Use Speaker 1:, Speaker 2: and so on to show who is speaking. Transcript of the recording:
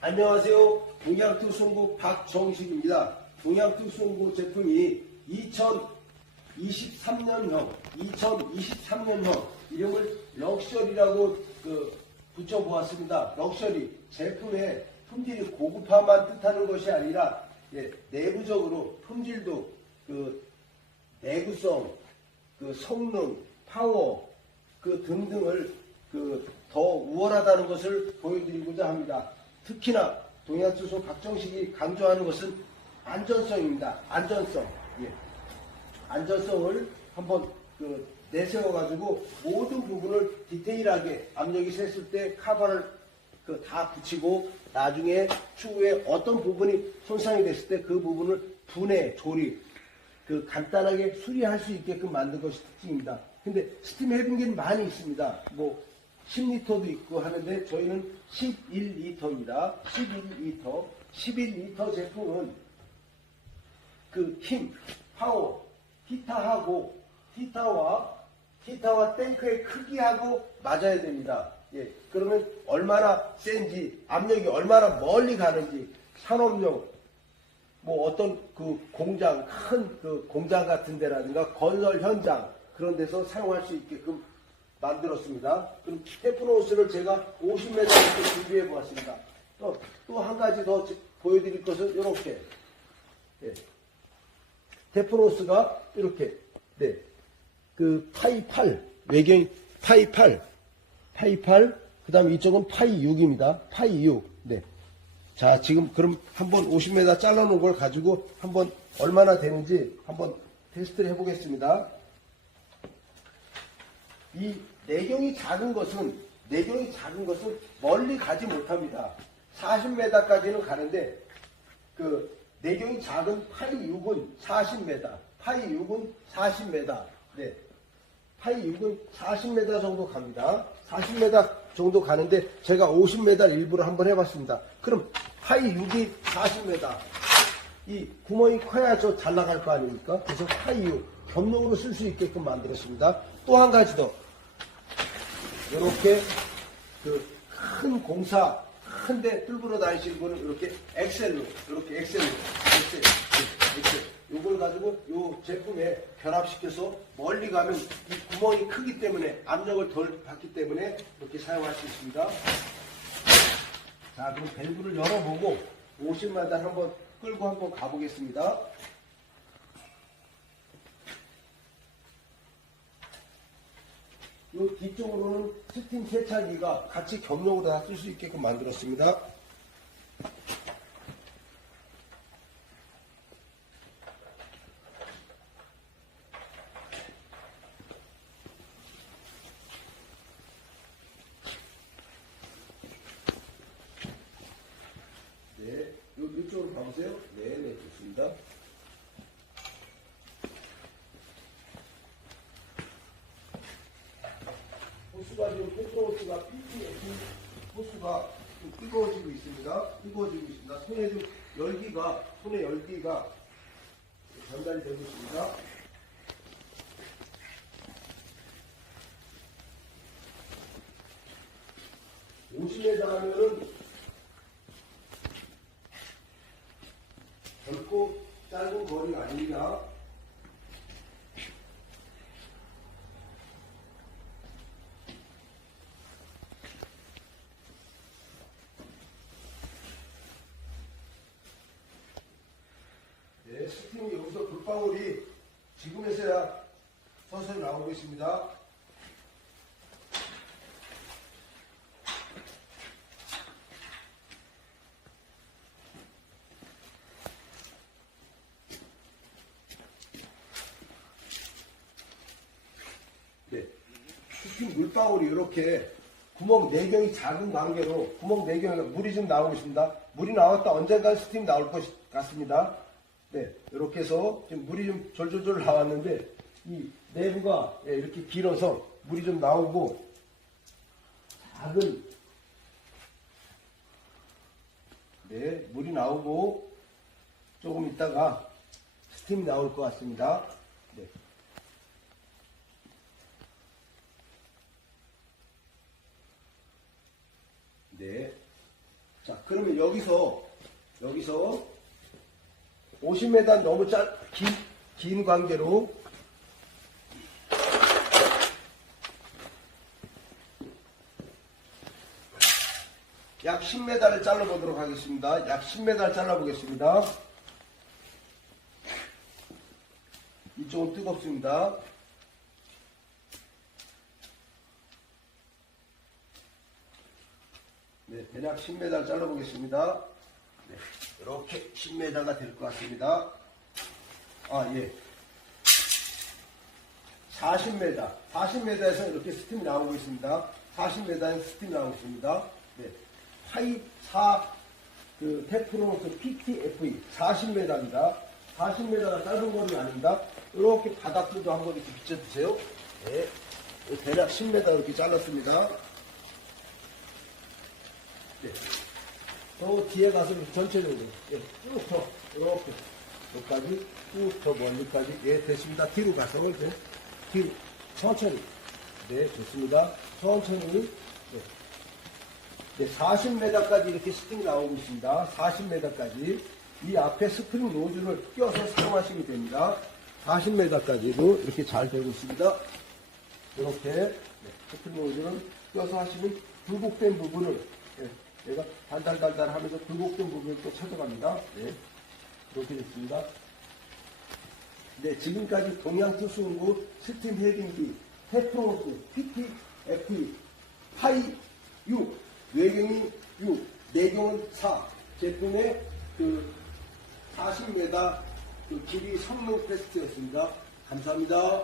Speaker 1: 안녕하세요. 동양투 송구 박정식입니다. 동양투 송구 제품이 2023년형, 2023년형 이름을 럭셔리라고 그 붙여보았습니다. 럭셔리 제품의 품질이 고급화만 뜻하는 것이 아니라 예, 내부적으로 품질도 그 내구성, 그 성능, 파워 그 등등을 그 더 우월하다는 것을 보여드리고자 합니다. 특히나 동양투소 박정식이 강조하는 것은 안전성입니다. 안전성. 예. 안전성을 한번 그 내세워가지고 모든 부분을 디테일하게 압력이 셌을 때 카바를 그 다 붙이고 나중에 추후에 어떤 부분이 손상이 됐을 때 그 부분을 분해, 조립, 그 간단하게 수리할 수 있게끔 만든 것이 특징입니다. 근데 스팀 해빙기는 많이 있습니다. 뭐 10리터도 있고 하는데 저희는 11리터입니다. 11리터. 11리터 제품은 그 힘, 파워, 히타하고 히타와 히타와 탱크의 크기하고 맞아야 됩니다. 예, 그러면 얼마나 센지, 압력이 얼마나 멀리 가는지, 산업용, 뭐 어떤 그 공장, 큰 그 공장 같은 데라든가 건설 현장 그런 데서 사용할 수 있게끔 만들었습니다. 그럼 테프노스를 제가 50m 정도 준비해 보았습니다. 또, 또 한 가지 더 지- 보여드릴 것은 이렇게. 예. 테프노스가 이렇게, 네. 그 파이 8, 외경 파이 8, 파이 8, 그 다음에 이쪽은 파이 6입니다. 파이 6. 네. 자, 지금 그럼 한번 50m 잘라놓은 걸 가지고 한번 얼마나 되는지 한번 테스트를 해보겠습니다. 이 내경이 작은 것은 내경이 작은 것은 멀리 가지 못합니다. 40m까지는 가는데 그 내경이 작은 파이 6은 40m, 파이 6은 40m. 네. 파이 6은 40m 정도 갑니다. 40m 정도 가는데 제가 50m 일부러 한번 해봤습니다. 그럼 파이 6이 40m. 이 구멍이 커야 저 잘 나갈 거 아닙니까? 그래서 파이 6 겸용으로 쓸 수 있게끔 만들었습니다. 또 한 가지 더. 이렇게 그 큰 공사 큰데 뚫고 다니시는 분은 이렇게 엑셀로 이렇게 엑셀로 엑셀 엑셀 요걸 가지고 요 제품에 결합시켜서 멀리 가면 이 구멍이 크기 때문에 압력을 덜 받기 때문에 이렇게 사용할 수 있습니다. 자 그럼 밸브를 열어보고 50마다 한번 끌고 한번 가보겠습니다. 이 뒤쪽으로는 스팀 세차기가 같이 겸용으로 다 쓸 수 있게끔 만들었습니다. 네, 요 이쪽으로 봐보세요. 네, 네, 좋습니다. 지금 호수가 삐삐 호수가 좀 뜨거워지고 있습니다. 뜨거워지고 있습니다. 손에 좀 열기가 손에 열기가 전달이 되고 있습니다. 오십에 달하면은 결코 짧은 거리가 아닙니다. 네, 스팀이 여기서 불방울이 지금에서야 서서히 나오고 있습니다. 네, 스팀 물방울이 이렇게 구멍 4경이 작은 관계로 구멍 4경에 물이 좀 나오고 있습니다. 물이 나왔다 언젠가 스팀 나올 것 같습니다. 네, 이렇게 해서 지금 물이 좀 졸졸졸 나왔는데 이 내부가 예, 이렇게 길어서 물이 좀 나오고 작은 네, 물이 나오고 조금 있다가 스팀이 나올 것 같습니다. 네. 네. 자, 그러면 여기서, 여기서 50m 너무 짧, 긴, 긴 관계로 약 10m를 잘라보도록 하겠습니다. 약 10m를 잘라보겠습니다. 이쪽은 뜨겁습니다. 네, 대략 10m 잘라보겠습니다. 네, 이렇게 10m가 될 것 같습니다. 아, 예. 40m, 40m에서 이렇게 스팀이 나오고 있습니다. 40m에 스팀이 나오고 있습니다. 네. 파이 4, 그, 테프로스 PTFE 40m입니다. 40m가 짧은 거리 아닙니다. 이렇게 바닥도 한번 이렇게 비춰주세요. 네. 대략 10m 이렇게 잘랐습니다. 네. 또 뒤에 가서 전체적으로 예, 쭉 더, 이렇게 여기까지 쭉더 멀리까지 예 됐습니다. 뒤로 가서 이제 뒤로 천천히 네 좋습니다. 천천히 네. 네, 40m까지 이렇게 스팅이 나오고 있습니다. 40m까지 이 앞에 스프링 노즐을 껴서 사용하시면 됩니다. 40m까지도 이렇게 잘 되고 있습니다. 이렇게 네, 스프링 노즐을 껴서 하시면 굴곡된 부분을 네, 얘가 달달달달 하면서 굴곡된 부분을 또 찾아갑니다. 네, 이렇게 됐습니다. 네, 지금까지 동양투수은구 스팀 헤딩기 테프로스 PTFE 파이 6 외경이 6 내경은 4 제품의 그 40m 그 길이 성능 테스트였습니다. 감사합니다.